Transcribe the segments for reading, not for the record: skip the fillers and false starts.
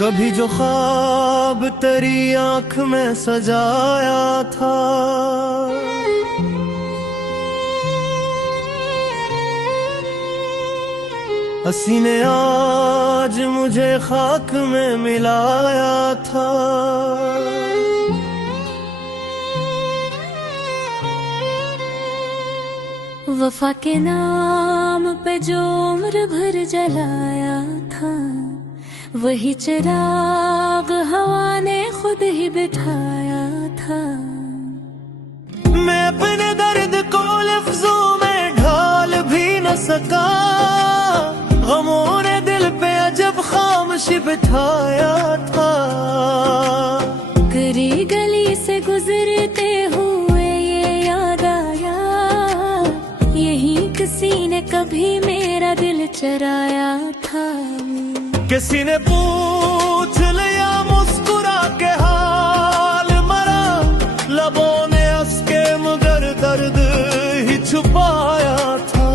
कभी जो ख्वाब तेरी आंख में सजाया था, हंसी ने आज मुझे खाक में मिलाया था। वफा के नाम पे जो उम्र भर जलाया था, वही चिराग हवा ने खुद ही बिठाया था। मैं अपने दर्द को लफ्जों में ढाल भी न सका, गमों ने दिल पे अजब खामोशी बिठाया था। गली गली से गुजरते हुए ये याद आया, यही किसी ने कभी मेरा दिल चराया था। किसी ने पूछ लिया मुस्कुरा के हाल मरा, लबों ने हंस के मगर दर्द ही छुपाया था।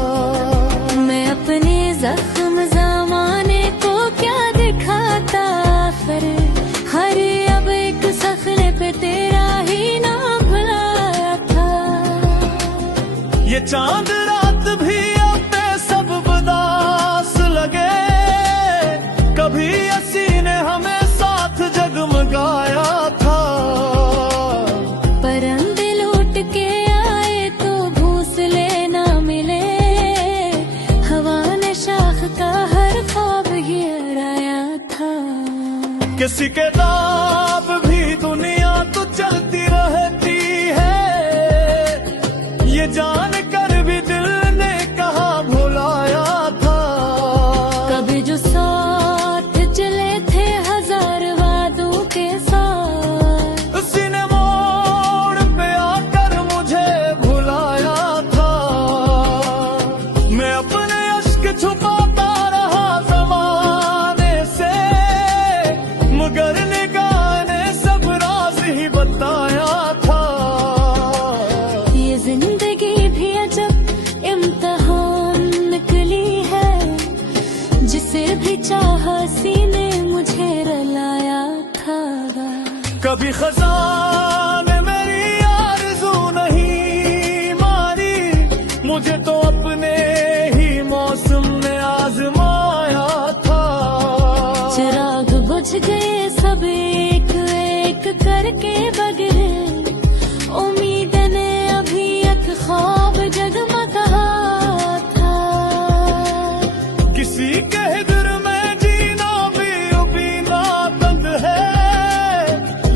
मैं अपने जख्म ज़माने को क्या दिखाता, फिर हर अब एक सखने पे तेरा ही नाम भुलाया था। ये चांद रात भी अब सब उदास लगे, कभी हंसी ने हमें साथ जगमगाया था। परिंदे लौट के आए तो घोंसले ना मिले, हवा ने शाख का हर ख्वाब ही हराया था। किसी के दाब भी दुनिया तो चलती रहती है, ये जान कर भी दिल ने कहा भुलाया था। कभी जो साथ चले थे हजार वादों के साथ, उसी ने मोड़ पे आकर मुझे भुलाया था। मैं अपने अश्क छुपाता रहा ज़माने से, मगर निगाह ने सब राज ही बताया था। ये जिंदगी भी अजब इम्तिहान निकली है, जिसे भी चाहा सीने मुझे रुलाया था। कभी खजान मेरी आरज़ू नहीं मारी, मुझे तो अपने ही मौसम ने आजमाया था। चिराग बुझ गए सब एक एक करके बगैर, उम्मीद ने अभी एक ख्वाब जगमगाया था। किसी के दिल में जीना भी नातंग है,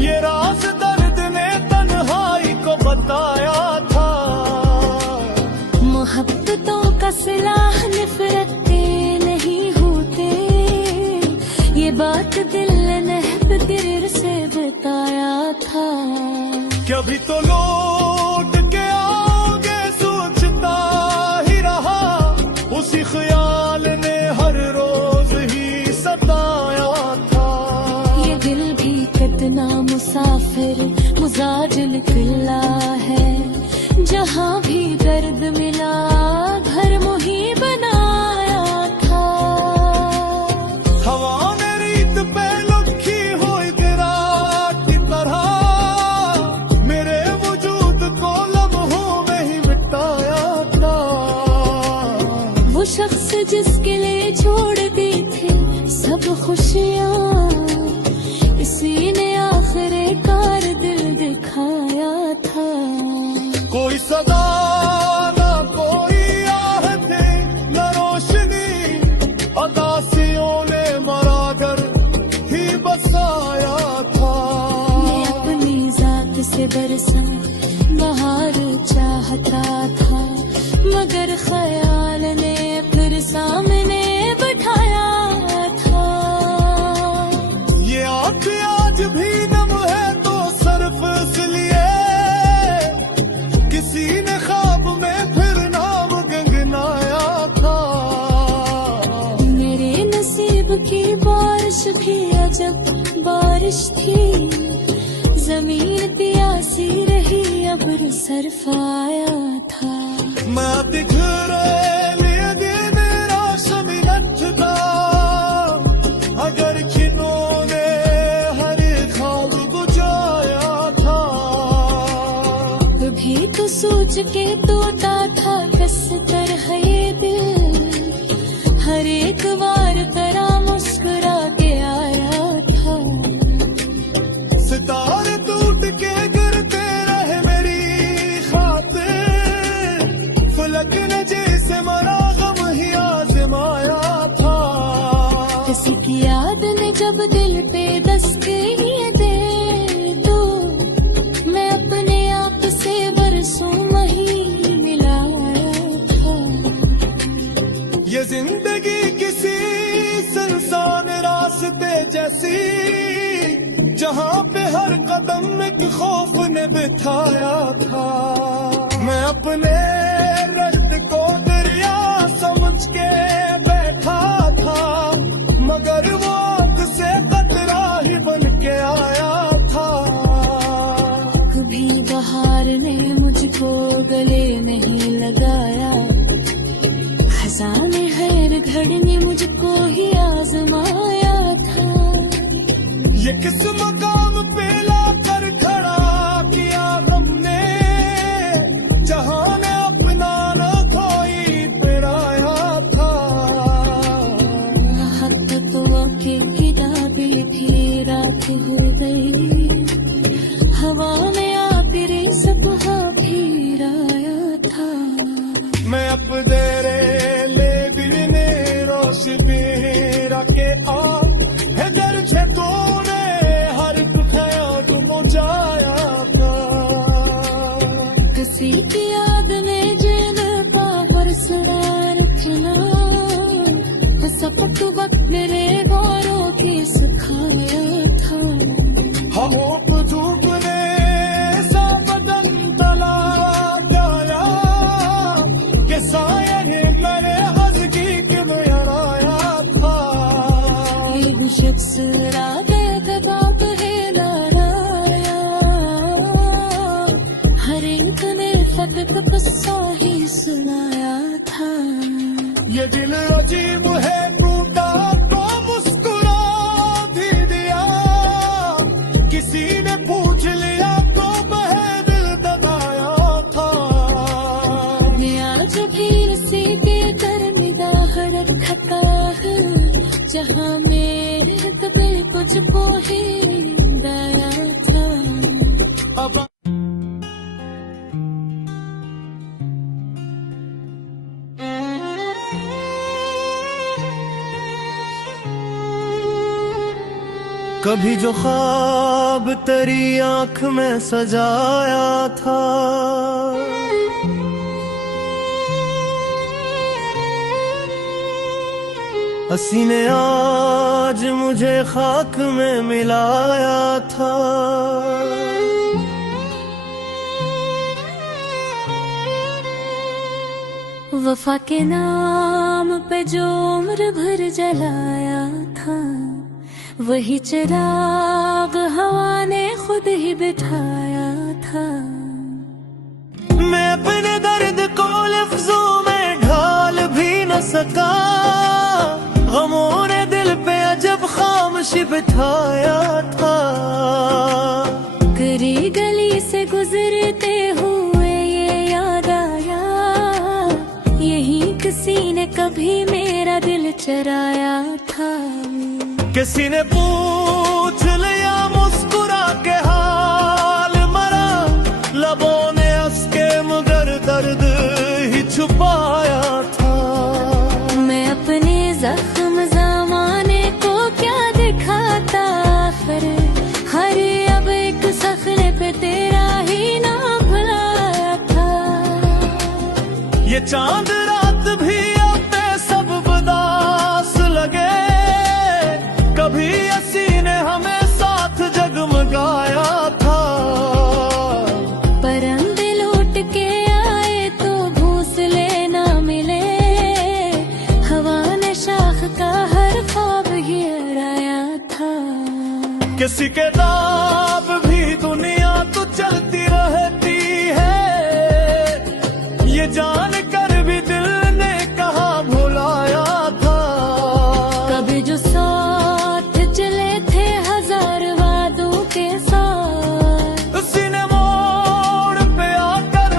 ये राज दर्द ने तन्हाई को बताया था। मोहब्बतों का सिलाह नफरत के नहीं होते, ये बात दिल ने दिल से बताया था। कभी तो लौट के आओगे सोचता ही रहा, उसी ख्याल ने हर रोज ही सताया था। ये दिल भी कितना मुसाफिर मुजाज निकला है, जहाँ भी दर्द मिला घर मुही बनाया था। हवा ने रीत पे लुखी हुई गिरा की तरह, मेरे वजूद को लम्हों में ही मिटाया था। वो शख्स जिसके लिए छोड़ दी थी सब खुशियाँ, इसी ने आखिर कार दिल दिखाया था। कोई सदा ना कोई आहते न रोशनी, अदासियों ने मरा कर ही बसाया था। मैं अपनी जात से बरसा बहार चाहता था, मगर ख्याल ने फिर सामने बैठाया था। ये आँख आज भी नम है तो सिर्फ इसलिए, किसी ने ख्वाब में फिर नाम गंगनाया था। मेरे नसीब की बारिश भी अजब बारिश थी, जमीन प्यासी रही अब्र सरफाया था। मैं बिखरे लिए मेरा शमिनत था, अगर खिलौने तो सोच के टूटा था किस तरह ये दिल, हर एक बार तरह मुस्कुरा के आया था। सितारे टूट के गिरते रहे मेरी खातिर, फलक ने जैसे मरा गम ही आजमाया था। किसी की याद ने जब दिल पे दस्तके दे तो मैं अपने आप से बरसों नहीं मिलाया था। ये जिंदगी किसी सुनसान रास्ते जैसी, जहाँ पे हर कदम एक खौफ ने बिठाया था। मैं अपने रश्त को दरिया समझ के बैठा था, मगर वो आग से कतरा ही बन के आया था। कभी बहार ने मुझको गले नहीं लगाया, खजाने हर घड़ी ने मुझको ही आजमाया था। ये किस मकाम पे लाकर खड़ा किया हमने, जहां ने अपना न कोई पिराया था। तत्वों की किताबें भी रात हो गई, हवा में आखिरी सबहा फिराया था। मैं अपने ले दिने रोशनी रखे आ है दर से तूने हर ख्याल मुझाया था। किसी की याद में जिन का बरसना रखना, सबक वक्त मेरे गौरों की सिखाया था। धूप धूप ने सा बदन तला डाला, के साया ने मेरे हज़गी के बहराया था। ये शख्स रात बाप है नाराया, हर एक ने फकत किस्सा ही सुनाया था। ये दिल अजीब है टूटा तो मुस्कुरा भी दिया, किसी ने पूछ लिया तो मैं दिल दबाया था। आज फिर से देकर निगाह रखता है, जहाँ मेरे कभी कुछ को ही गया था। अब कभी जो ख्वाब तेरी आंख में सजाया था, हंसी ने आज मुझे खाक में मिलाया था। वफा के नाम पे जो उम्र भर जलाया था, वही चिराग हवा ने खुद ही बिठाया था। मैं अपने दर्द को लफ्जों में ढाल भी न सका, गमों ने दिल पे अजब खामोशी बिठाया था। करी गली से गुजरते हुए ये याद आया, यही किसी ने कभी मेरा दिल चराया था। किसी ने पूछ लिया मुस्कुरा के हाल मरा, लबों ने हंस के मगर दर्द ही छुपाया था। मैं अपने जख्म ज़माने को क्या दिखाता, फिर हर अब एक सखने पे तेरा ही नाम भुलाया था। ये चांद रात भी अपने सब बदास लगे, कभी असी ने हमें साथ जगमगाया था। परंदे लौट के आए तो घोंसले ना मिले, हवा ने शाख का हर ख्वाब गिराया था। किसी के नाम भी दुनिया तो चलती रहती है, ये जान कर भी दिल ने कहा भुलाया था। कभी जो साथ चले थे हजार वादों के साथ, उसी ने मोड़ पे आकर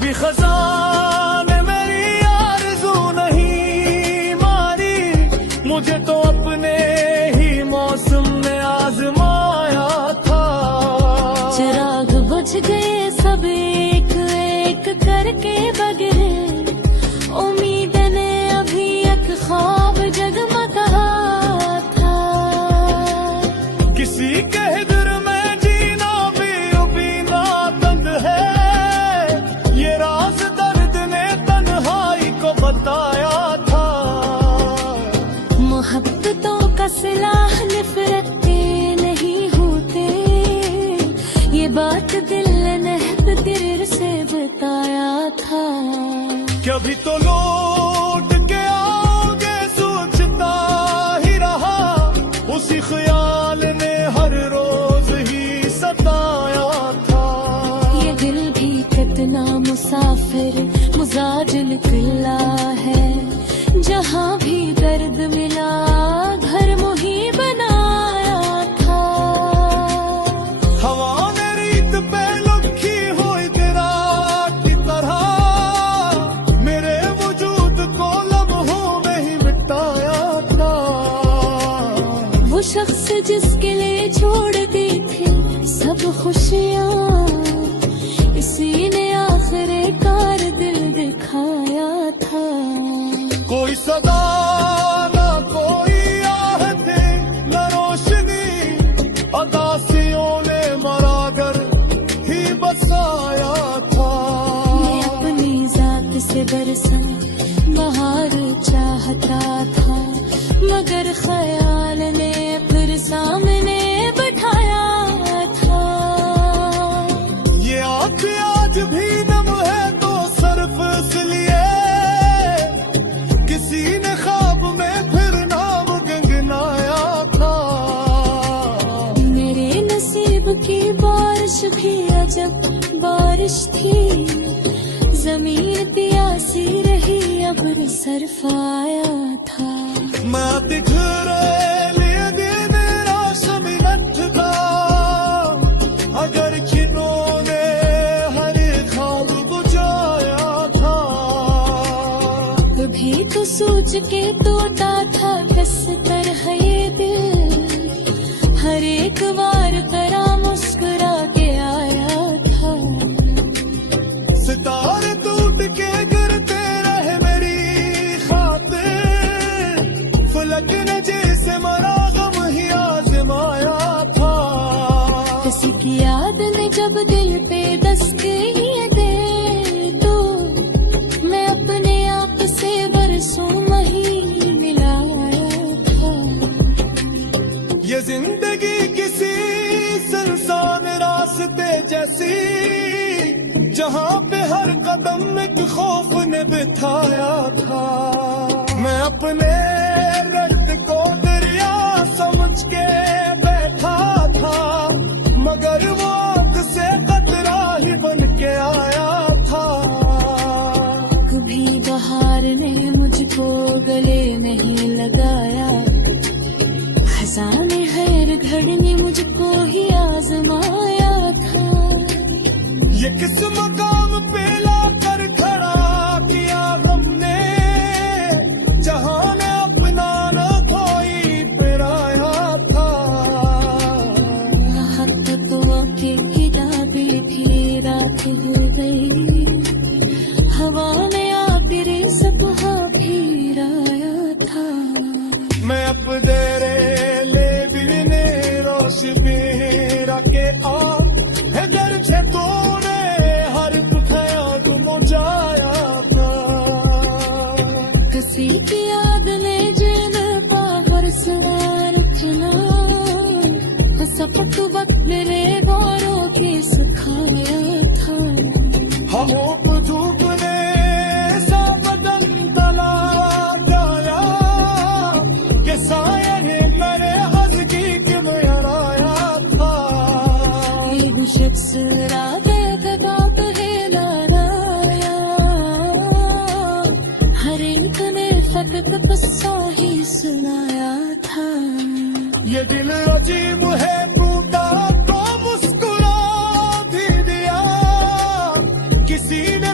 कभी खजाने मेरी आरज़ू नहीं मारी, मुझे तो अपने ही मौसम ने आजमाया था। चिराग बुझ गए सब एक एक करके बगैर, उम्मीद ने अभी एक ख्वाब जगमगा था। किसी के दिल में जीना भी उबीना तंग है, ये राज दर्द ने तन्हाई को बताया था। मोहब्बतों का सिलाह नफरत पे नहीं होते, ये बात दिल ने दिल से बताया था। कभी तो लौट के आओगे सोचता ही रहा, उसी ख्याल ने हर रोज ही सताया था। ये दिल भी कितना मुसाफिर मुजाज निकला है, जहाँ भी दर्द मिला घर मुही बनाया था। हवा ने रीत पे लुढ़की हुई तेरा की तरह, मेरे वजूद को लम्हों में ही मिटाया था। वो शख्स जिसके लिए छोड़ दी थी सब खुशियाँ, इसी ने आखिर कार दिल दिखाया था। कोई सदा ना कोई आहते न रोशनी, अदासियों ने मरागर ही बसाया था। मैं अपनी जात से बरसा बहार चाहता था, मगर ख्याल ने फिर सामने बैठाया था। ये आँख आज भी नम है तो सिर्फ इसलिए, किसी ने ख्वाब में फिर नाम गुनगुनाया था। मेरे नसीब की बारिश भी अजब बारिश थी, जमीन प्यासी रही अब सरफ आया था। मैं दिखरे लिए दिन रोशनी था, अगर खिलौने हर ख्वाब बुझाया था। कभी तो सोच के टूटा था किस तरह ये दिल, हर एक बार तरह मुस्कुरा के आया था। सितारे टूट के गिरते रहे मेरी खातिर, फलक ने जैसे मरा गम ही आजमाया था। किसी की याद ने जब दिल पे दस्तक ये दे, तो मैं अपने आप से बरसों वही मिलाया था। ये जिंदगी किसी सुनसान रास्ते जैसी, जहाँ पे हर कदम एक खौफ ने बिठाया था। मैं अपने रक्त को दरिया समझ के बैठा था, मगर वो आग से कतरा ही बन के आया था। कभी बहार ने मुझको गले नहीं लगाया, खजाने हर घड़ी ने मुझको ही आजमाया था। ये किस मकाम पे लाकर खड़ा किया हमने, जहाँ ने अपना न कोई पिराया था। यहाँ तक वाक़े किताबें भी रात हो गई, हवा में आकर सपहा फिराया था। मैं अपने ले बिने रोशनी रखे आ है घर से तूने हर ख्याल मुझाया था। किसी की याद ने जिन पावर सवार उठना, सपट वक्त मेरे बारों के सिखाया था। हम धूप ने सा बदन तला गया, के साया ने मेरे हज़की के मराया था। एक शख्स रात दगा पहलाया, हर एक ने फकत किस्सा ही सुनाया था। ये दिल अजीब है टूटा तो मुस्कुरा भी दिया, किसी ने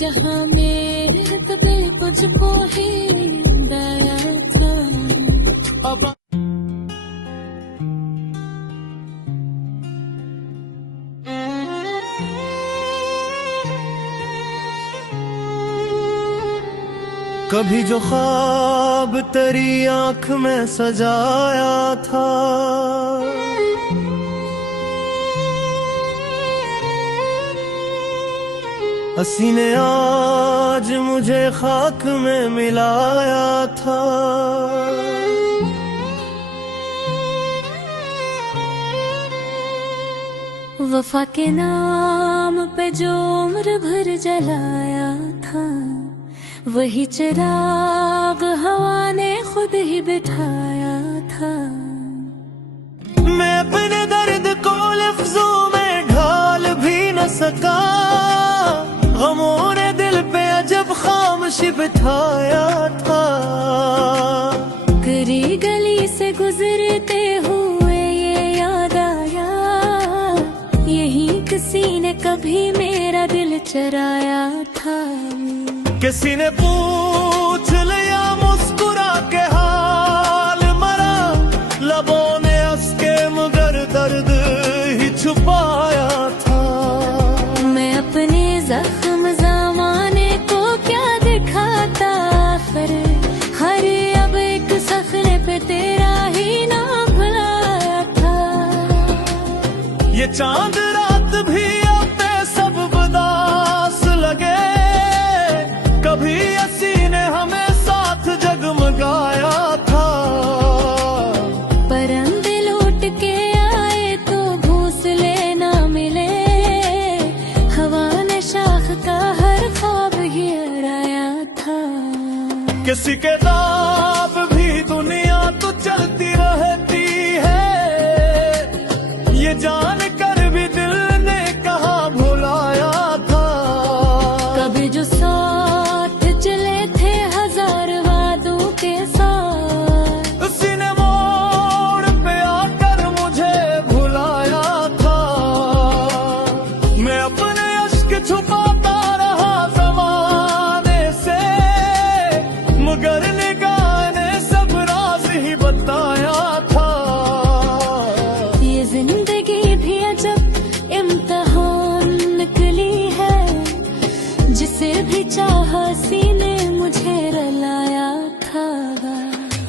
जहाँ मेरे पे तुझको ही दया था। अब कभी जो ख्वाब तेरी आंख में सजाया था, हसी ने आज मुझे खाक में मिलाया था। वफा के नाम पे जो उम्र भर जलाया था, वही चिराग हवा ने खुद ही बिठाया था। मैं अपने दर्द को लफ्जों में ढाल भी न सका, गमों ने दिल पे अजब खामोशी बिठाया था। करी गली से गुजरते हुए ये याद आया, यही किसी ने कभी मेरा दिल चराया था। किसी ने पूछ लिया मुस्कुरा के हाल मरा, लबों ने हंस के मगर दर्द ही छुपाया था। मैं अपने जख्म ज़माने को क्या दिखाता, फिर हर अब एक सखने पे तेरा ही नाम भुलाया था। ये चांद रात भी अपने सब बदास लगे, कभी हसी ने हमें साथ जगमगाया था। परिंदे लौट के आए तो घोंसले ना मिले, हवा ने शाख का हर ख्वाब ही हराया था। किसी के दाब भी दुनिया तो चलती रहती है, ये जान कर भी दिल ने कहा भुलाया था। कभी जो साथ चले थे हजार वादों के साथ, उसी ने मोड़ पे आकर मुझे भुलाया था। मैं अपने अश्क छुपाता रहा ज़माने से, मगर निगाह ने सब राज ही बताया था। ये जिंदगी भी अजब इम्तिहान निकली है, जिसे भी चाहा सीने मुझे रुलाया था।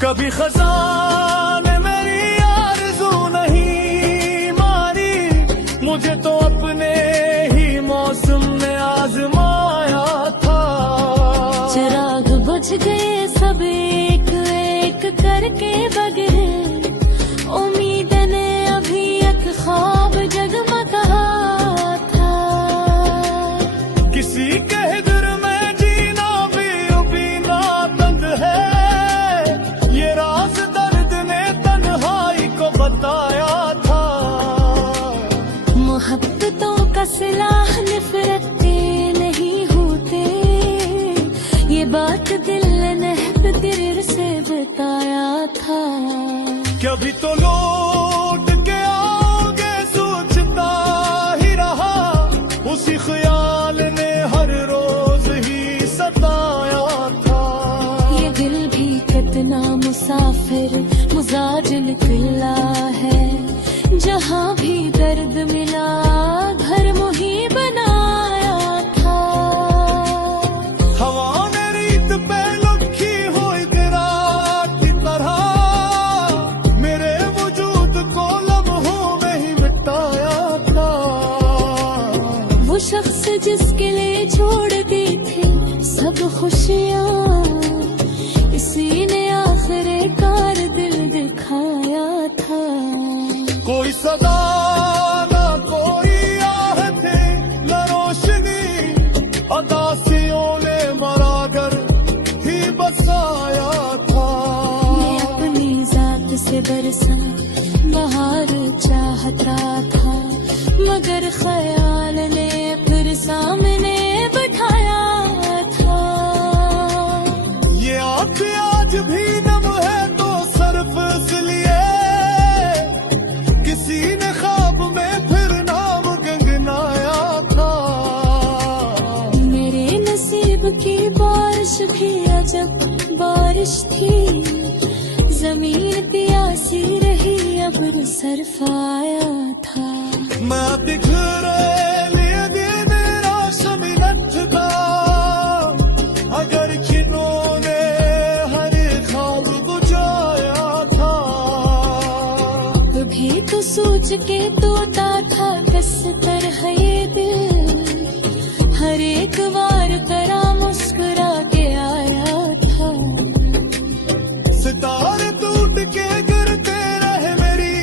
कभी खजाने मेरी आरज़ू नहीं मारी, मुझे तो अपने ही मौसम ने आजमाया था। चिराग बुझ गए सब एक एक करके बगैर, उम्मीद ने अभी एक ख्वाब जगमगाया था। किसी के हिजर में जीना भी ना तंग है, ये राज दर्द ने तन्हाई को बताया था। मोहब्बतों का सिलाह नफरत के नहीं होते, ये बात दिल ने दिल से बताया था। कभी तो लौट के आओगे सोचता ही रहा, उसी ख्याल ने हर रोज ही सताया था। ये दिल भी कितना मुसाफिर मुजाज निकला है, जहाँ भी दर्द मिला घर मुही बनाया था। हवा ने रीत पे लुखी हुई तेरा की तरह, मेरे वजूद को लम्हों में ही मिटाया था। वो शख्स जिसके लिए छोड़ दी थी सब खुशियाँ, इसी ने आखिर कार दिल दिखाया था। कोई सदा ना कोई आहते न रोशनी, अदासियों ने मरागर ही बसाया था। मैं अपनी जात से बरसा बहार चाहता था, मगर ख्याल ने फिर सामने बिठाया था। ये आँख आज भी नम है तो सिर्फ इसलिए, किसी ने ख्वाब में फिर नाम गंगनाया था। मेरे नसीब बारिश थी, जमीन प्यासी रही, अब सरफाया था। मैं बिखरे लिए दिल मेरा शमिलत था, अगर खिलौने हर ख्वाब बुझाया था। कभी तो सोच के तोता था किस तरह ये दिल, हर एक बार तरह मुस्कुरा के आया था। सितारे टूट के गिरते रहे मेरी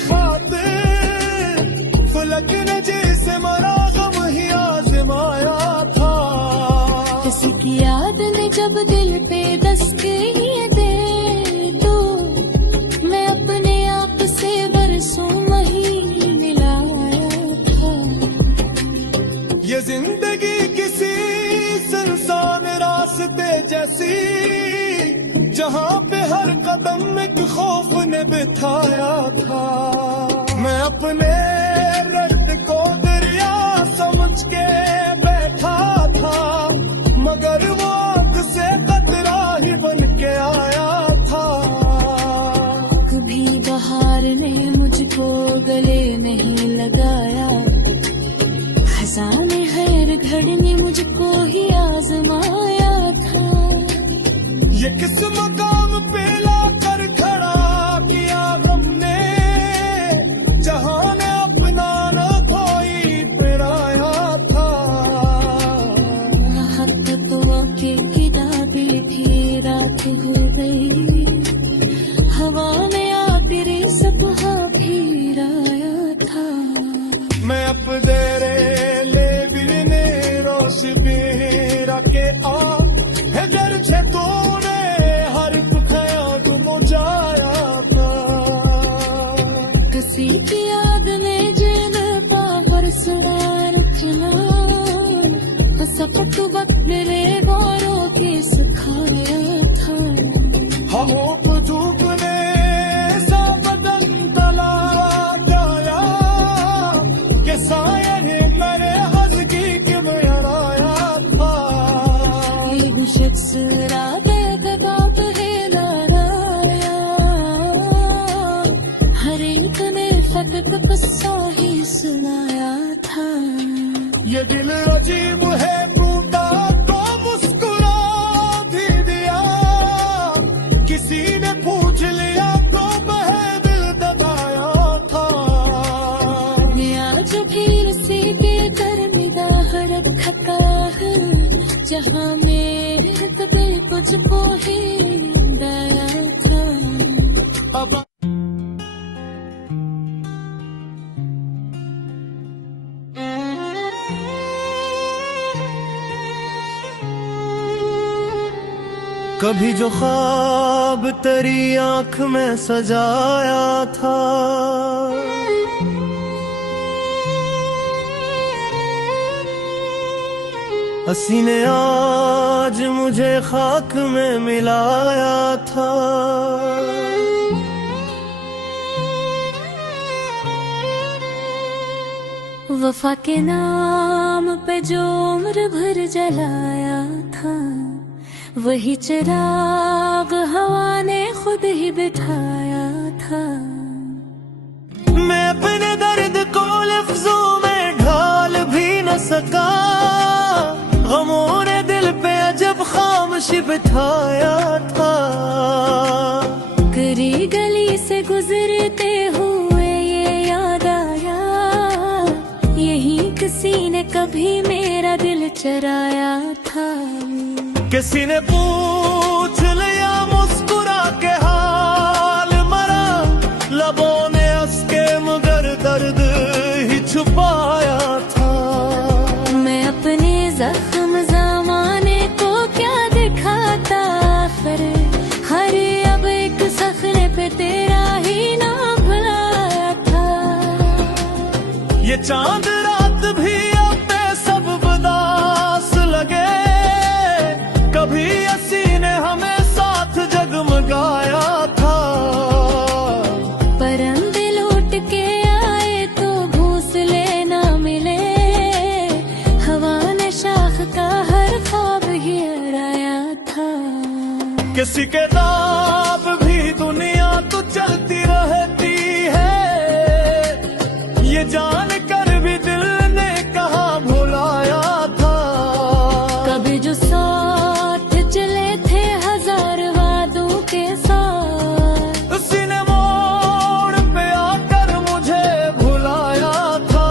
खातिर, फलक ने जैसे मरा गम ही आजमाया था। किसी की याद ने जब दिल पे दस्तके दे, तो मैं अपने आप से बरसों वही मिलाया था। ये जिंदगी किसी सुनसान रास्ते जैसी, जहाँ पे हर कदम एक खौफ ने बिठाया था। मैं अपने रक्त को दरिया समझ के बैठा था, मगर वो आग से कतरा ही बन के आया था। कभी बहार ने मुझको गले नहीं लगाया, खजाने हर घड़ी ने मुझको ही आजमाया था। ये किस मकाम पे लाकर खड़ा किया हमने, जहां ने अपना न कोई फिराया था। वहाँ तकवा के किताबें भी रात हो गई, हवा में आखिरी सपहा फिराया था। मैं अब तेरे ले बिने रोश बेरा के आ है दर छे तोने हर खयाल मुझाया था। किसी की याद में जिन पावर सवार रखना, सपट वक्त मेरे गौरों के सिखाया था। हम झूकने सा बदन तला गया, के साये ने मेरे हज़गी के बहराया था। ये शख्स रात दबाव है लड़ाया, हर एक ने फकत किस्सा ही सुनाया था। ये दिल अजीब है टूटा तो मुस्कुरा भी दिया, किसी ने पूछ लिया तो वह दिल दबाया था। आज फिर से बेकर निगाह रखता है, जहाँ मेरे दिल कुछ ही गया था। अब कभी जो ख्वाब तेरी आंख में सजाया था, हंसी ने आज मुझे खाक में मिलाया था। वफा के नाम पे जो उम्र भर जलाया था, वही चिराग हवा ने खुद ही बिठाया था। मैं अपने दर्द को लफ्जों में ढाल भी न सका, गमों ने दिल पे अजब खामोशी बिठाया था। करी गली से गुजरते हुए ये याद आया, यही किसी ने कभी मेरा दिल चराया था। किसी ने पूछ लिया मुस्कुरा के हाल मरा, लबों ने हंस के मगर दर्द ही छुपाया था। मैं अपने जख्म ज़माने को क्या दिखाता, फिर हर अब एक सखने पे तेरा ही नाम भुलाया था। ये चांद रात भी अब पे सब बदास लगे, कभी असी ने हमें साथ जगमगाया था। परंदे लौट के आए तो घोंसले ना मिले, हवा ने शाख का हर ख्वाब ही हराया था। कि किसी के दाब भी दुनिया तो चलती रहती है, ये जान कर भी दिल ने कहा भुलाया था। कभी जो साथ चले थे हजार वादों के साथ, उसी ने मोड़ पे आकर मुझे भुलाया था।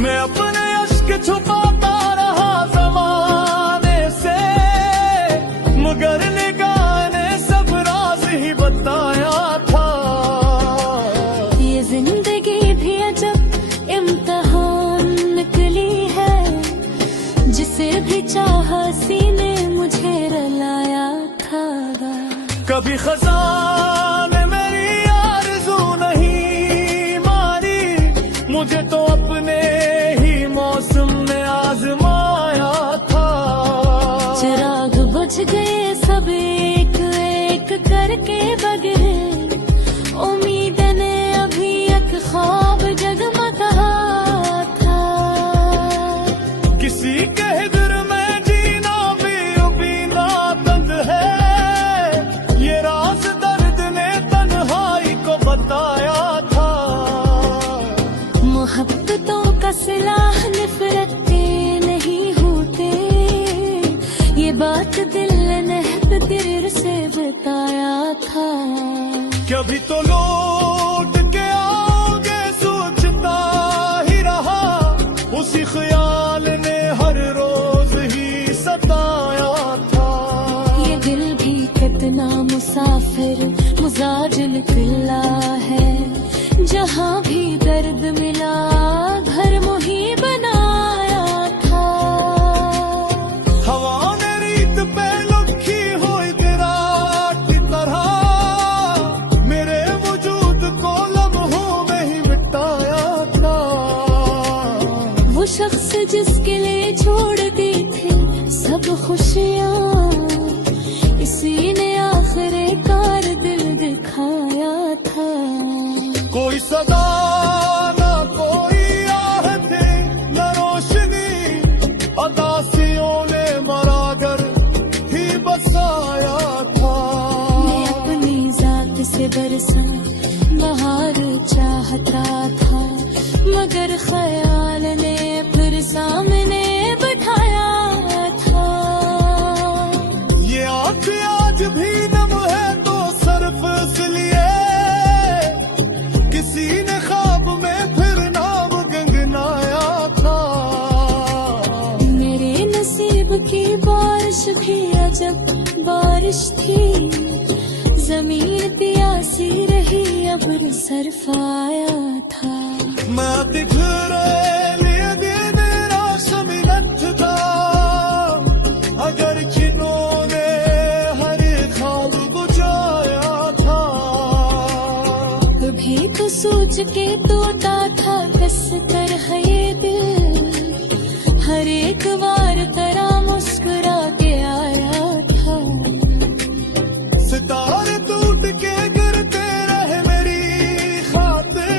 मैं अपने अश्क छुपाता रहा ज़माने से, मगर निगाह ने सब राज ही बताया था। ये जिंदगी भी अजब इम्तिहान निकली है, जिसे भी चाहा सीने मुझे रुलाया था। कभी खजाने मेरी आरज़ू नहीं मारी, मुझे तो अपने ही मौसम ने आजमाया था। चिराग बुझ गए सब एक एक करके बगैर, उम्मीद ने अभी एक ख्वाब जगमगाया था। किसी के दिल में जीना भी उबीना तंग है, ये राज दर्द ने तन्हाई को बताया था। मोहब्बतों का सिलाह नफरत के नहीं होते, ये बात दिल ने दिल से बताया था। कभी तो लौट के आओगे सोचता ही रहा, उसी ख्याल ने हर रोज ही सताया था। ये दिल भी कितना मुसाफिर मुजाज निकला है, जहाँ भी दर्द मिला घर मुही बनाया था। हवा ने रीत पे लुखी हुई विराट की तरह, मेरे वजूद को लम्हों में ही मिटाया था। वो शख्स जिसके लिए छोड़ दी थी सब खुशियाँ, इसी ने आखिरकार दिल दिखाया था। कोई सदा ना कोई आहते न रोशनी, अदासियों ने मरागर ही बसाया था। मैं अपनी जात से बरसा बहार चाहता था, मगर ख्याल ने फिर सामने बिठाया था। ये आँख आज भी नम है तो सिर्फ इसलिए, किसी ने ख्वाब में फिर नाम गंगनाया था। मेरे नसीब की बारिश भी अजब बारिश थी, जमीन प्यासी रही अब्र सरफाया था। मैं दिखरे लिए दिन राशमिलत था, अगर जिन्होंने हर ख्वाब बुझाया था। कभी तो सोच के टूटा था कस कर है ये दिल, हर एक बार तरह मुस्कुरा के आया था। सितारे टूट के गिरते रहे मेरी खातिर,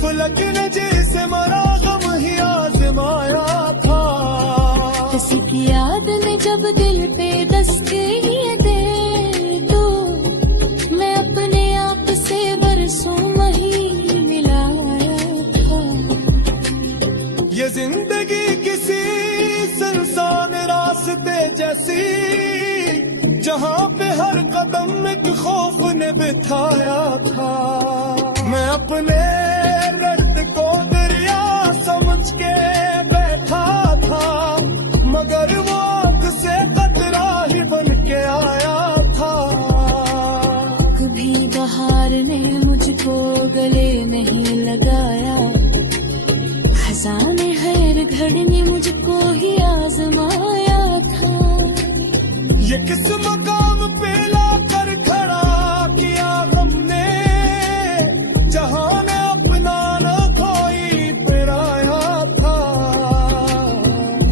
फलक ने जैसे मरा गम ही आजमाया था। किसी की याद ने जब दिल पे दस्तके दे, तो मैं अपने आप से बरसों वही मिलाया था। ये जिंदगी किसी सुनसान रास्ते जैसी, जहाँ पे हर कदम एक खौफ ने बिठाया था। मैं अपने दर्द को दरिया समझ के बैठा था, मगर वो आग से कतरा ही बन के आया था। कभी बहार ने मुझको गले नहीं लगाया, खजाने हर घड़ी ने मुझको ही आजमाया था। ये किस मकाम पे लाकर खड़ा किया हमने, जहाँ ने अपना न कोई पिराया था।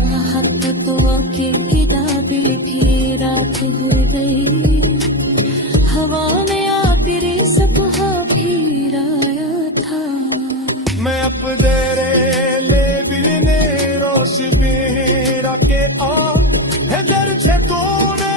मोहब्बतों के किताबिल भी रात हो गई, हवा में आतिरे सबहा फिराया था। मैं अपने ले भी ने रोश भी रखे आ, है दर छे कोने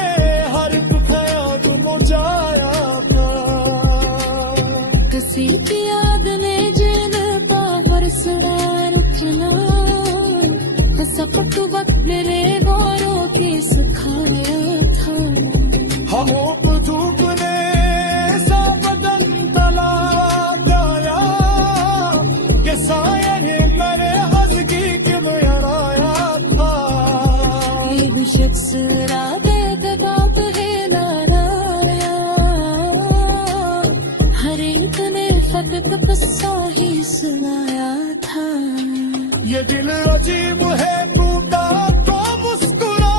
ये दिल अजीब है, टूटा तो मुस्कुरा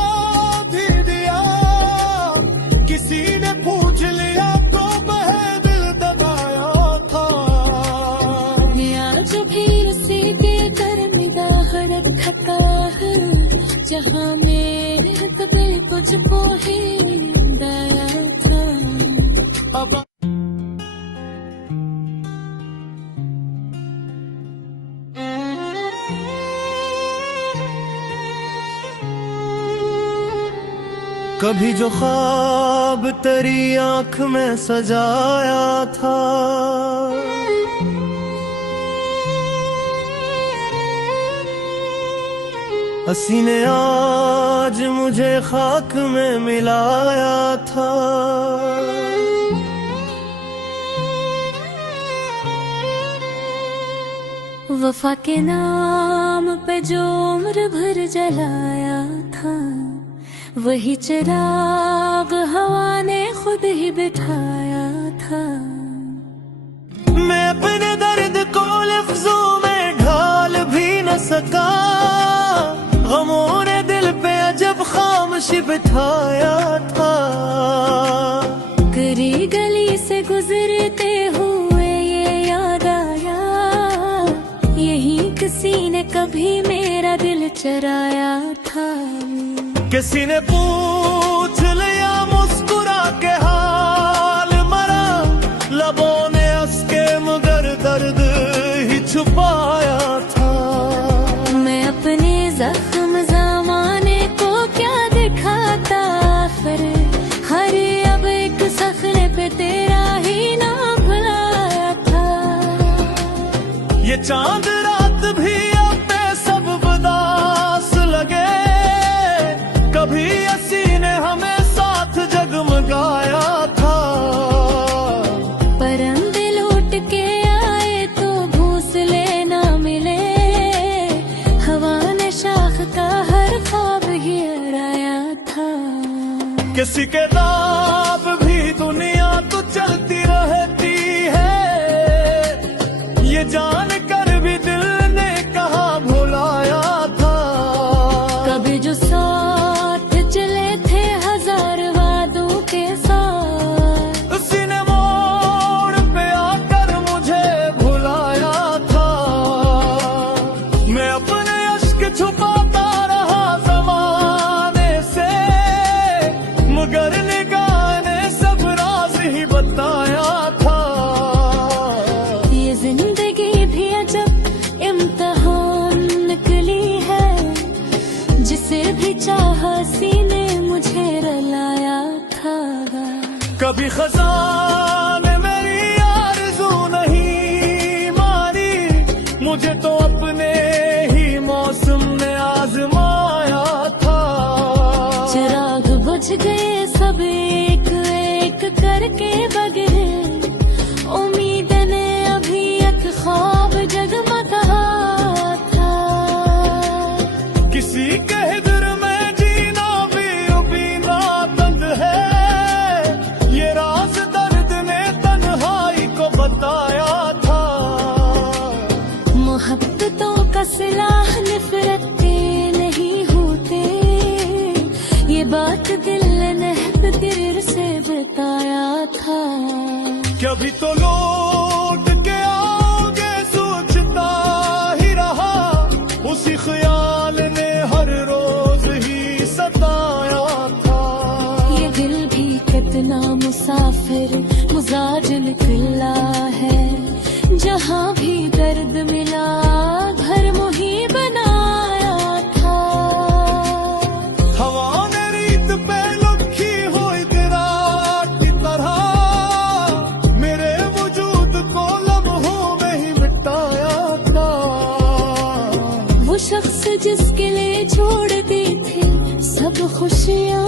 भी दिया, किसी ने पूछ लिया तो वह दिल दबाया था। आज फिर से निगाह रखता है, जहाँ मेरे कभी कुछ ही दया था। अब कभी जो ख्वाब तेरी आंख में सजाया था, हसी ने आज मुझे खाक में मिलाया था। वफा के नाम पे जो उम्र भर जलाया था, वही चिराग हवा ने खुद ही बिठाया था। मैं अपने दर्द को लफ्जों में ढाल भी न सका, गमों ने दिल पे अजब खामोशी बिठाया था। गली गली से गुजरते हुए ये याद आया, यही किसी ने कभी मेरा दिल चराया था। किसी ने पूछ लिया मुस्कुरा के हाल मरा, लबों ने हंस के मगर दर्द ही छुपाया था। मैं अपने जख्म ज़माने को क्या दिखाता, फिर हर अब एक सखने पे तेरा ही नाम भुलाया था। ये चांद रात भी अब सब उदास लगे, कभी हसी ने हमें साथ जगमगाया था। परिंदे लौट के आए तो घोंसले ना मिले, हवा ने शाख का हर ख्वाब गिराया था। किसी के दाब भी दुनिया तो चलती रहती है, ये जान कर भी दिल ने कहा भुलाया था। कभी जो साथ चले थे हजार वादों के साथ, उसी ने मोड़ पे आकर मुझे भुलाया था। मैं अपने अश्क छुपाता रहा ज़माने से, मगर निगाह ने सब राज ही बताया था। ये जिंदगी भी अजब इम्तिहान निकली है, जिसे भी चाहा सीने मुझे रुलाया था। कभी खजाने मेरी आरज़ू नहीं मारी, मुझे तो अपने ही मौसम ने आजमाया था। चिराग बुझ गए सब एक एक करके बगैर, उम्मीद ने अभी एक ख्वाब जगमगाया था। किसी के दिल में जीना भी उबीना तंग है, ये राज दर्द ने तन्हाई को बताया था। मोहब्बतों का सिलाह नफरत के नहीं होते, ये बात दिल ने दिल से बताया था। कभी तो लौट के आओगे सोचता ही रहा, उसी ख्याल ने हर रोज ही सताया था। ये दिल भी कितना मुसाफिर मुजाज निकला है, जहाँ भी दर्द मिला घर मुही बनाया था। हवा ने रीत पे लुखी हुई गिराट की तरह, मेरे वजूद को लम्हों में ही मिटाया था। वो शख्स जिसके लिए छोड़ दी थी सब खुशियाँ,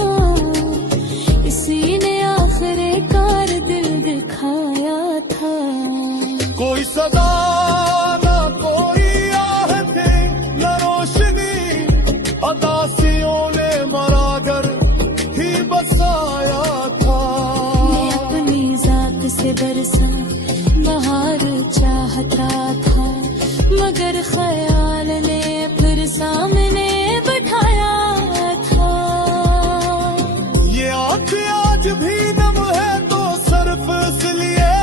इसी ने आखिर कार दिल दिखाया था। कोई सदा ना कोई आहटे न रोशनी, अदासियों ने मरागर ही बसाया था। मैं अपनी जात से बरसा बहार चाहता था, मगर ख्याल ने सामने बिठाया था। ये आँख आज भी नम है तो सिर्फ इसलिए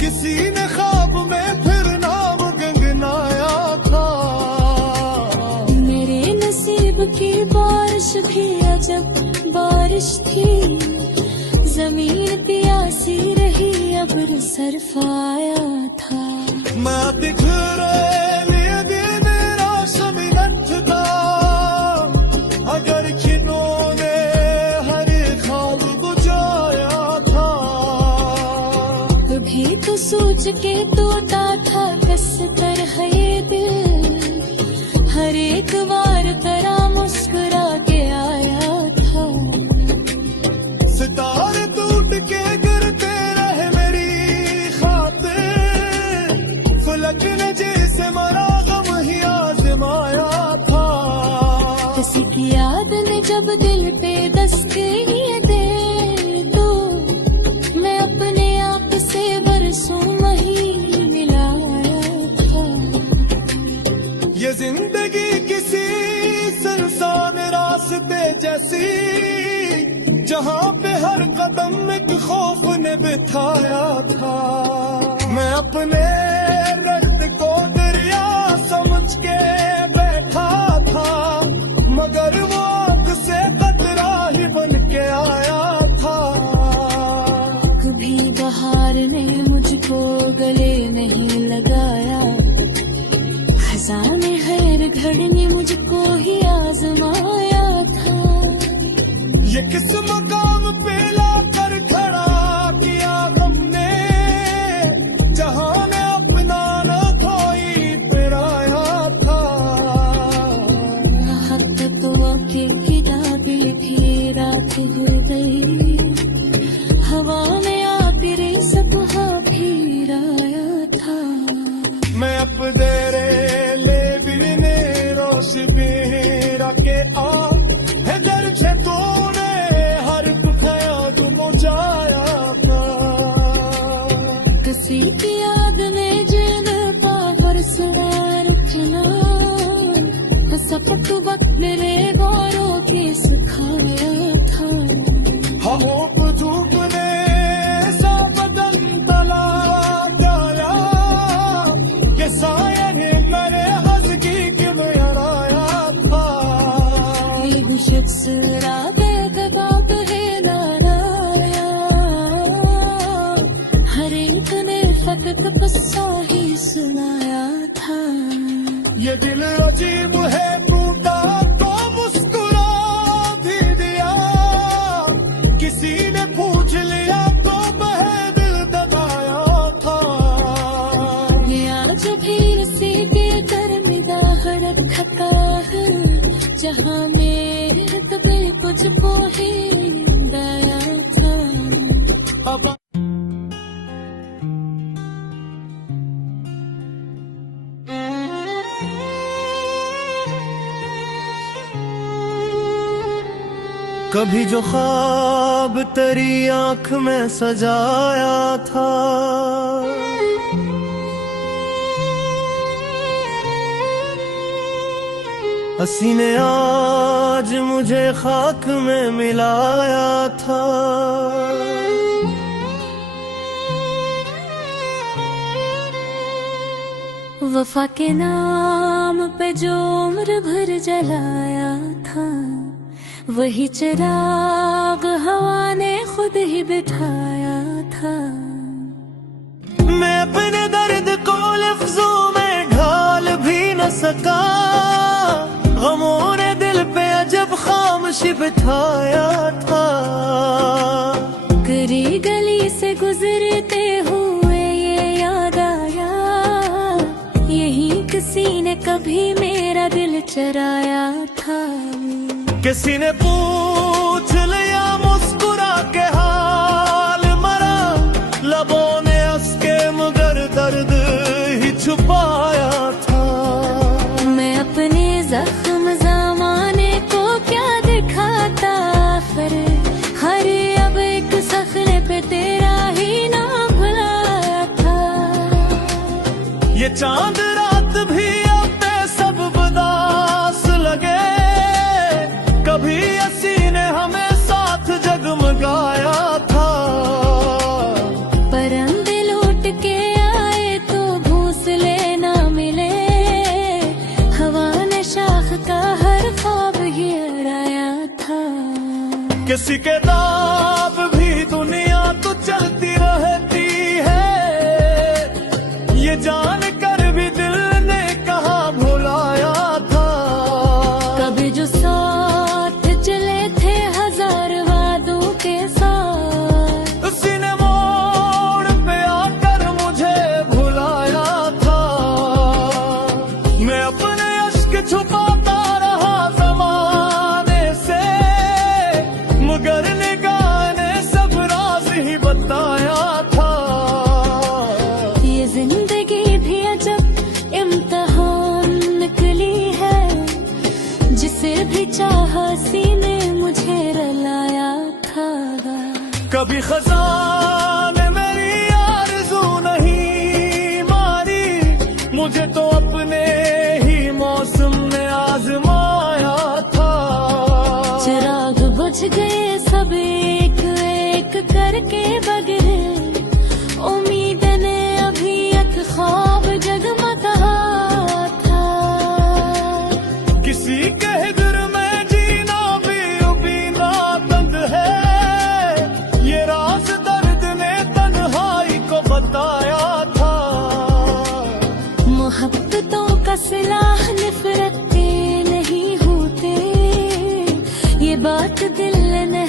किसी ने ख्वाब में फिर नाम गुनगुनाया था। मेरे नसीब की बारिश भी अजब बारिश थी, जमीन प्यासी रही अब्र सरफाया था। मैं दिखरे दिन राशम था, अगर खिलौने हर ख्वाब बुझाया था। कभी तो सोच के तोता था किस तरह ये दिल, हर एक बार तरह मुस्कुरा के आया था। सितारे टूट के गिरते रहे मेरी खातिर, फलक ने जैसे मरा गम ही आजमाया था। किसी की याद ने जब दिल पे दस्तक दे तो मैं अपने आप से बरसों नहीं मिलाया था। ये जिंदगी किसी सुनसान रास्ते जैसी, जहाँ पे हर कदम एक खौफ ने बिठाया था। मैं अपने दर्द को दरिया समझ के बैठा था, मगर वो आग से कतरा ही बन के आया था। कभी बहार ने मुझको गले नहीं लगाया, खजाने हर घड़ी ने मुझको ही आजमाया था। ये किस मकाम पे लाकर खड़ा किया हमने, जहां में अपना न कोई फिराया था। हक़ के किताबें भी रात हो गई, हवा में आबिरे सबहा फिराया था। मैं अपदेरे ले बिने रोश बिरा के आ है दर से तूने हर याद मुझाया था। किसी की याद में जिन पावर सवार रखना, सपट वक्त मेरे गौरों के सिखाया था। हवों को धूप ने सा बदन तला डाला, के साये ने मेरे हज़गी के बहराया था। एक शख्स राबे दबाब है लाया, हर एक ने फकत कस्सा ही सुनाया था। ये दिल अजीब है टूटा तो मुस्कुरा भी दिया, किसी ने पूछ लिया तो बह दिल दबाया था। ये आज भी इसी के दरमिदा रखता है, जहाँ मेरे तबे कुछ ही दया था। अब कभी जो ख्वाब तेरी आंख में सजाया था, हंसी ने आज मुझे खाक में मिलाया था। वफा के नाम पे जो उम्र भर जलाया था, वही चिराग हवा ने खुद ही बिठाया था। मैं अपने दर्द को लफ्जों में ढाल भी न सका, गमों ने दिल पे अजब खामोशी बिठाया था। करी गली से गुजरते हुए ये याद आया, यही किसी ने कभी मेरा दिल चराया था। किसी ने पूछ लिया मुस्कुरा के हाल मरा, लबों ने हंस के मगर दर्द ही छुपाया था। मैं अपने जख्म ज़माने को क्या दिखाता, फिर हर अब एक सखने पे तेरा ही नाम भुलाया था। ये चांद रात भी अब सब किसी के दाब भी दुनिया तो चलती रहती है, ये जान कर भी दिल ने कहा भुलाया था। कभी जो साथ चले थे हजार वादों के साथ, उसी ने मोड़ पे आकर मुझे भुलाया था। मैं अपने अश्क छुपाता रहा ज़माने से, मगर निगाह ने सब राज ही बताया था। ये जिंदगी भी अजब इम्तिहान निकली है, जिसे भी चाहा सीने मुझे रलाया था। कभी खजान मेरी आरज़ू नहीं मारी, मुझे तो अपने ही मौसम ने आजमाया था। चिराग बुझ गए सब एक एक करके बगैर, उम्मीद ने अभी एक ख्वाब जगमगाया था। किसी के हिजर में जीना भी उबीना तंग है, ये राज दर्द ने तन्हाई को बताया था। मोहब्बतों का सिलाह नफरत के नहीं होते, ये बात दिल ने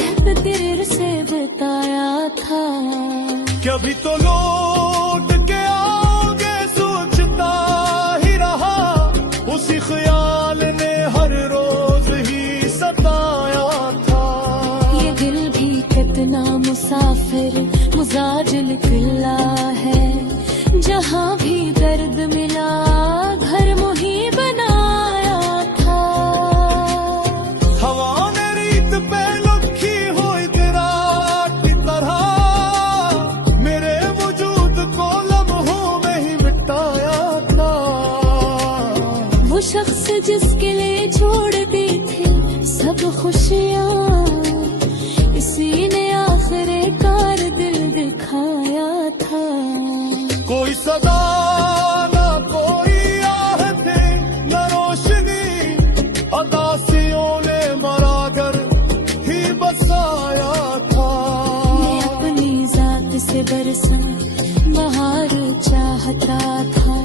दिल से बताया था। कभी तो लौट के आओगे सोचता ही रहा, उसी ख्याल ने हर रोज ही सताया था। ये दिल भी कितना मुसाफिर मुजाज निकला है, जहाँ भी दर्द मिला घर मुही बनाया था। हवा ने रीत पे लुखी हुई तेरा की तरह, मेरे वजूद को लम्हों में ही मिटाया था। वो शख्स जिसके लिए छोड़ दी थी सब खुशियाँ, इसी ने आखिर कार दिल दिखाया था। कोई सदा न कोई आहते न रोशनी, अदासियों ने मरा कर ही बसाया था। मैं अपनी जात से बरसा बहार चाहता था,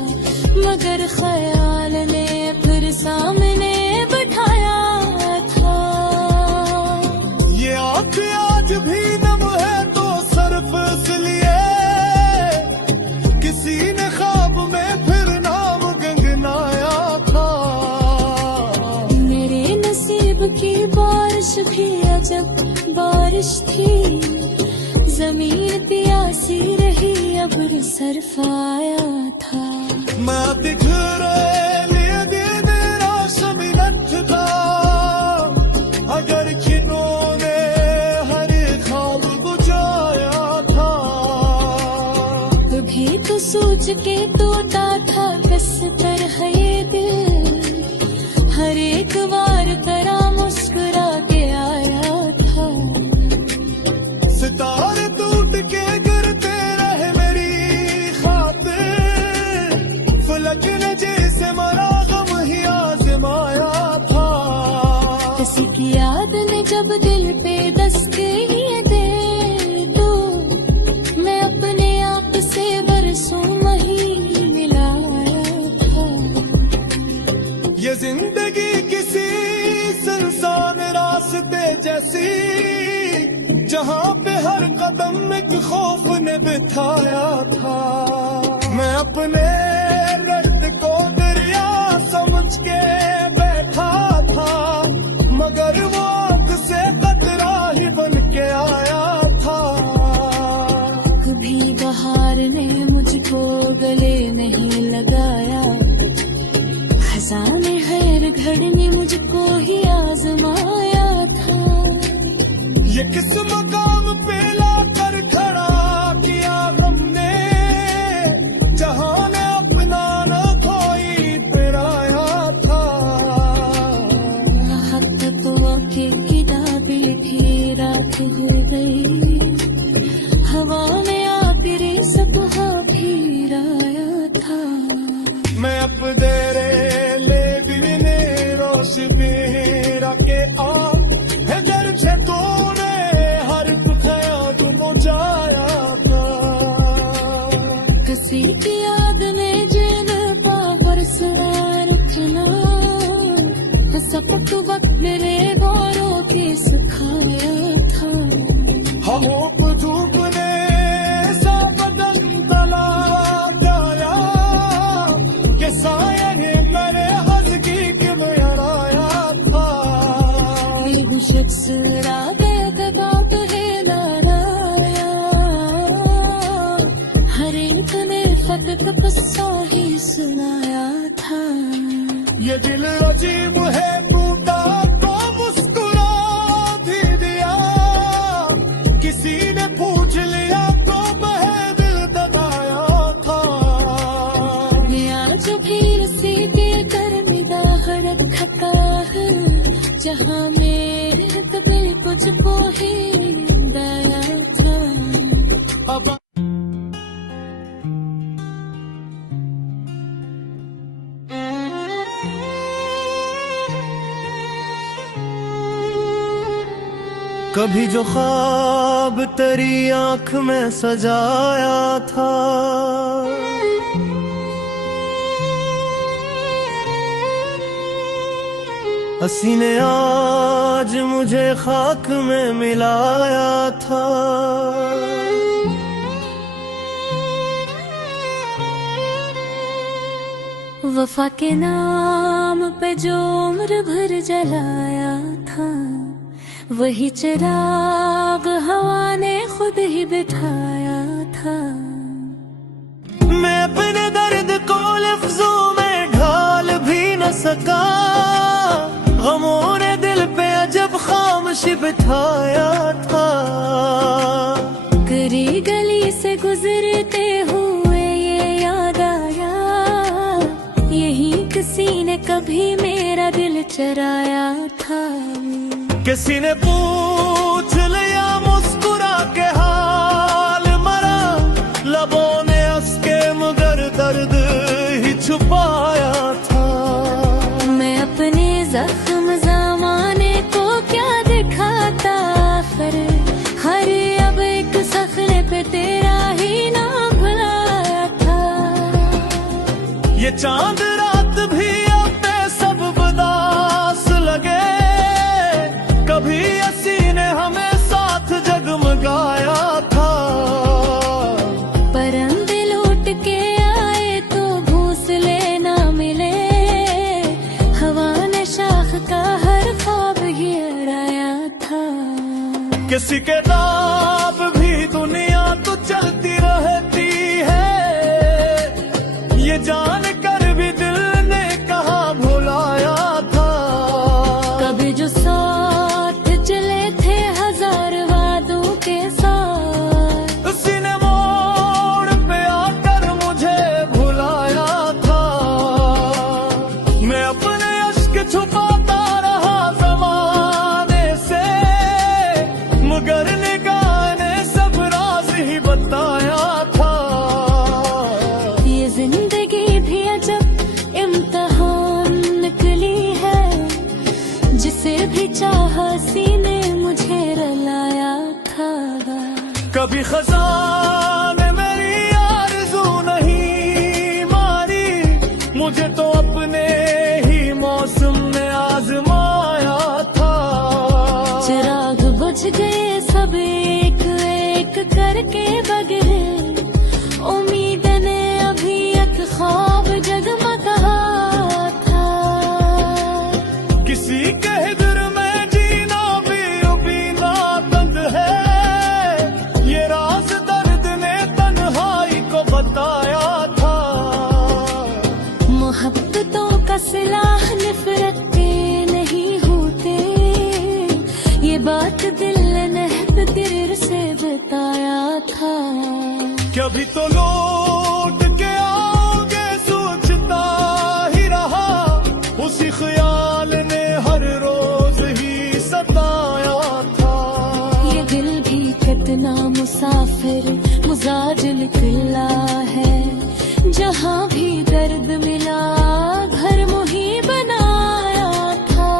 मगर ख्याल ने फिर सामने बैठाया था। ये आँख आज भी नम है तो सिर्फ इसलिए, किसी ने ख्वाब में फिर नाम गंगनाया था। मेरे नसीब की बारिश भी अजब बारिश थी, जमीन प्यासी रही अब्र सरफाया था। मैं बिखरे लिए दिन रोशनी था, अगर खिलौने हर ख्वाब बुझाया था। कभी तो सोच के टूटा था किस तरह ये दिल, हर एक बार तरह मुस्कुरा के आया था। सितारे टूट के गिरते रहे मेरी खातिर, फलक ने जैसे मरा गम ही आजमाया था। किसी की याद ने जब दिल पे दस्तके दे तो, मैं अपने आप से बरसों नहीं मिलाया था। ये जिंदगी किसी सुनसान रास्ते जैसी, जहाँ पे हर कदम एक खौफ ने बिठाया था। मैं अपने रक्त को दरिया समझ के बैठा था, मगर वो आग से कतरा ही बन के आया था। कभी बहार ने मुझको गले नहीं लगाया, खजाने हर घड़ी ने मुझको ही आजमाया था। ये किस मकाम पे लाकर खड़ा किया हमने, जहाँ ने अपना न कोई फिराया था। वहाँ तक वो के किताबें भी रात गिर गई, हवा में आखिरी सबहा फिराया था। मैं अब तेरे ले दिने रोश मेरा के आ है घर से तोड़े की याद में जिन पावर सवार रखना, सपट वक्त मेरे गौरों की सिखाया था। हम धूप ने सा बदन तला गया कि साये करे हज़गी के मेराया था। एक शख्स राबे बाप है नाराया, हर एक ने फकत किस्सा ही सुनाया था। ये दिल अजीब है टूटा तो मुस्कुरा भी दिया, किसी ने पूछ लिया तो बह दिल दबाया था। आज फिर सीधे दरमिदा रखता है, जहाँ मेरे तबे कुछ ही दया था। अब कभी जो ख्वाब तेरी आंख में सजाया था, हंसी ने आज मुझे खाक में मिलाया था। वफा के नाम पे जो उम्र भर जलाया था, वही चिराग हवा ने खुद ही बिठाया था। मैं अपने दर्द को लफ्जों में ढाल भी न सका, गमों ने दिल पे अजब खामोशी बिठाया था। करी गली से गुजरते हुए ये याद आया, यही किसी ने कभी मेरा दिल चराया था। किसी ने पूछ लिया मुस्कुरा के हाल मरा, लबों ने हंस के मगर दर्द ही छुपाया था। मैं अपने जख्म ज़माने को क्या दिखाता, फिर हर अब एक सखने पे तेरा ही नाम भुलाया था। ये चांद रात भी अपने सब बदास लगे, कभी असी ने हमें साथ जगमगाया था। परंदे लौट के आए तो घोंसले ना मिले, हवा ने शाख का हर ख्वाब ही हराया था। किसी के नाम भी दुनिया तो चलती रहती है, ये जान कर भी दिल ने कहा भुलाया था। कभी जो साथ चले थे हजार वादों के साथ, उसी ने मोड़ पे आकर मुझे भुलाया था। मैं अपने अश्क छुपाता रहा ज़माने से, मगर निगाह ने सब राज ही बताया था। ये जिंदगी भी अजब इम्तिहान निकली है, जिसे भी चाहा सीने मुझे रलाया था। कभी खजाने मेरी आरज़ू नहीं मारी, मुझे तो अपने ही मौसम ने आजमाया था। चिराग बुझ गए सब एक एक करके बगैर, उम्मीद ने अभी एक ख्वाब जगमगाया था। किसी के दिल में जीना भी उबीना तंग है, ये राज दर्द ने तन्हाई को बताया था। मोहब्बतों का सिलाह नफरत के नहीं होते, ये बात दिल ने दिल से बताया था। कभी तो लौट के आओगे सोचता ही रहा, उसी ख्याल ने हर रोज ही सताया था। ये दिल भी कितना मुसाफिर मुजाज निकला है, जहाँ भी दर्द मिला घर मुही बनाया था।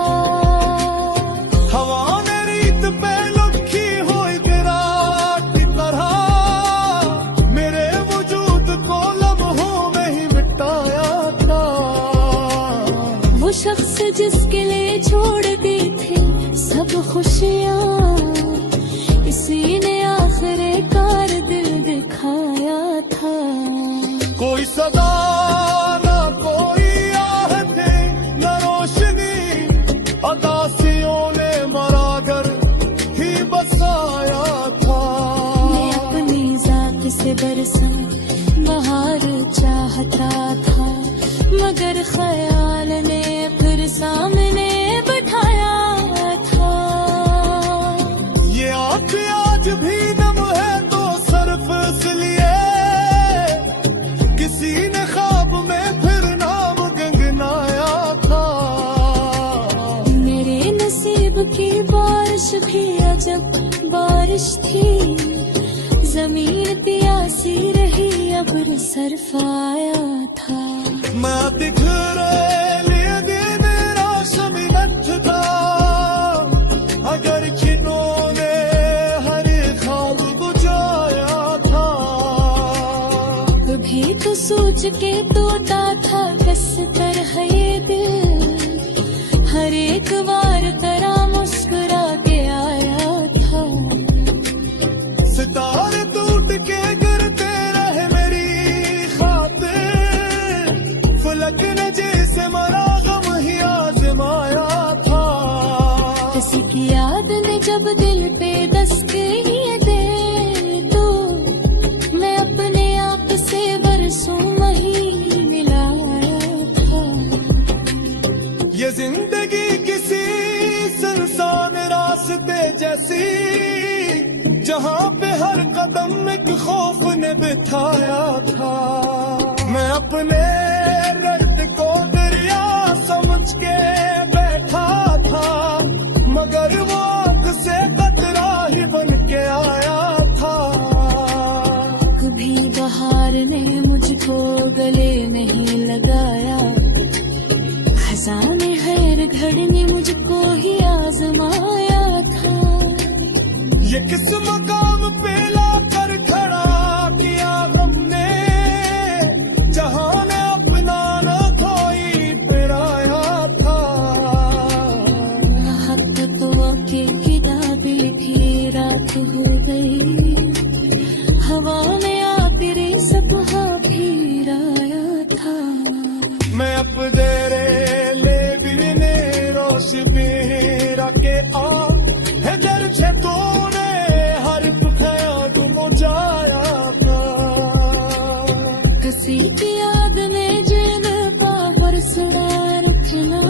हवा ने रीत पे लुढ़की हुई गिराट की तरह, मेरे वजूद को लब जिसके लिए छोड़ दी थी सब खुशियाँ, इसी ने आखिरकार दिल दिखाया था। कोई सदा ना कोई आहटे न रोशनी, अदासियों ने मरा कर ही बसाया था। मैं अपनी जात से बरसा बहार चाहता था, मगर ख्याल ने फिर सामने बैठाया था। ये आँख आज भी नम है तो सिर्फ इसलिए किसी ने ख्वाब में फिर नाम गुनगुनाया था। मेरे नसीब की बारिश भी अजब बारिश थी, जमीन प्यासी रही अब्र सरफाया था। मैं दिखरे लिए दिन रोशनी था, अगर खिलौने हर ख्वाब बुझाया था। कभी तो सोच के तोता था किस तरह ये दिल, हर एक बार तरह मुस्कुरा के आया था। सितारे टूट के गिरते रहे मेरी खातिर, फलक ने जैसे मरा गम ही आजमाया था। किसी की याद ने जब दिल पे दस्तक ये दे तो मैं अपने आप से बरसों वही मिलाया था। ये जिंदगी किसी सुनसान रास्ते जैसी, जहाँ पे हर कदम एक खौफ ने बिठाया था। मैं अपने दर्द को दरिया समझ के बैठा था, मगर वो आँख से कतरा ही बन के आया था। कभी बहार ने मुझको गले नहीं लगाया, खजाने हर घड़ी ने मुझको ही आजमाया था। ये किस मकाम पे लाकर खड़ा किया हमने, जहाँ ने अपना न कोई पिराया था। हक तो के किताबें भी रात हो गई, हवा में आपिरे सपहा फिराया था। मैं अपने ले बिने रोशनी रखे आ है दर से तूने हर ख्याल मुझाया था। किसी की याद में जिन पावर सुना रखना,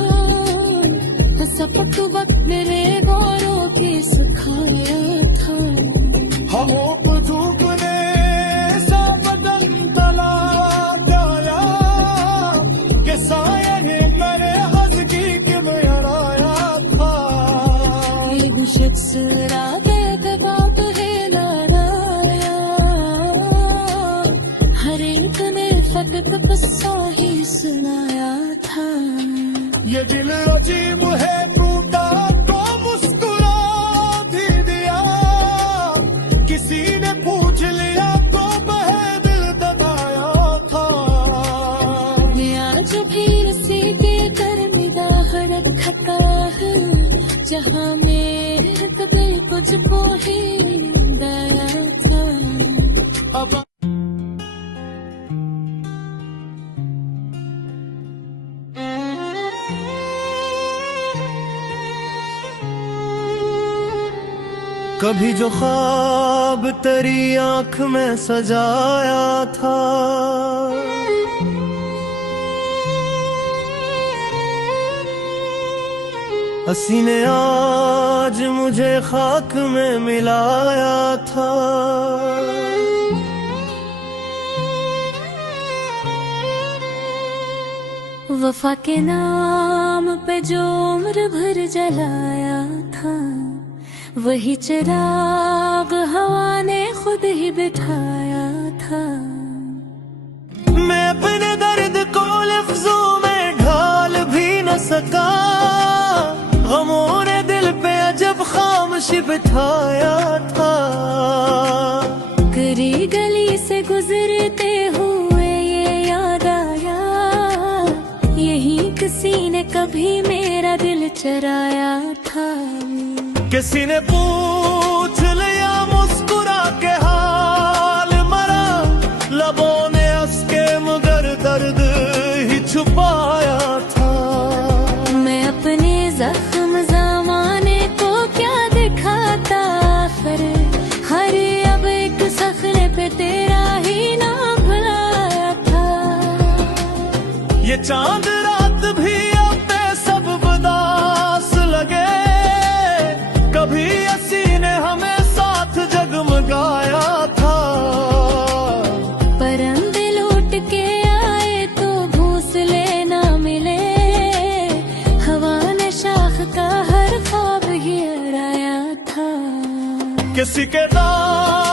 सपट वक्त मेरे गौरों के सुखाया था। हम धूप ने सा बदन तला डाला, के साया ने मेरे हज़गी के में हराया था। ये शख्स रागे दबाव है लाया, हर एक ने फकत किस्सा ही सुनाया था। ये दिल अजीब है टूटा तो मुस्कुरा भी दिया, किसी ने पूछ लिया तो बह दिल दबाया था। मैं आज भी इसी के दरमिदा रखता है, जहाँ मेरे कभी कुछ को ही गया था। अब कभी जो ख्वाब तेरी आंख में सजाया था, हसी ने आज मुझे खाक में मिलाया था। वफा के नाम पे जो उम्र भर जलाया था, वही चिराग हवा ने खुद ही बिठाया था। मैं अपने दर्द को लफ्जों में ढाल भी न सका, गमों ने दिल पे अजब खामोशी बिठाया था। करी गली से गुजरते हुए ये याद आया, यही किसी ने कभी मेरा चराया था। किसी ने पूछ लिया मुस्कुरा के हाल मरा, लबों ने हंस के मगर दर्द ही छुपाया था। मैं अपने जख्म ज़माने को क्या दिखाता, फिर हर अब एक सखने पे तेरा ही नाम भुलाया था। ये चांद रात भी अब सब बदास लगे, कभी असी ने हमें साथ जगमगाया था। परिंदे लौट के आए तो घोंसले ना मिले, हवा ने शाख का हर ख्वाब ही हराया था। किसी के दाम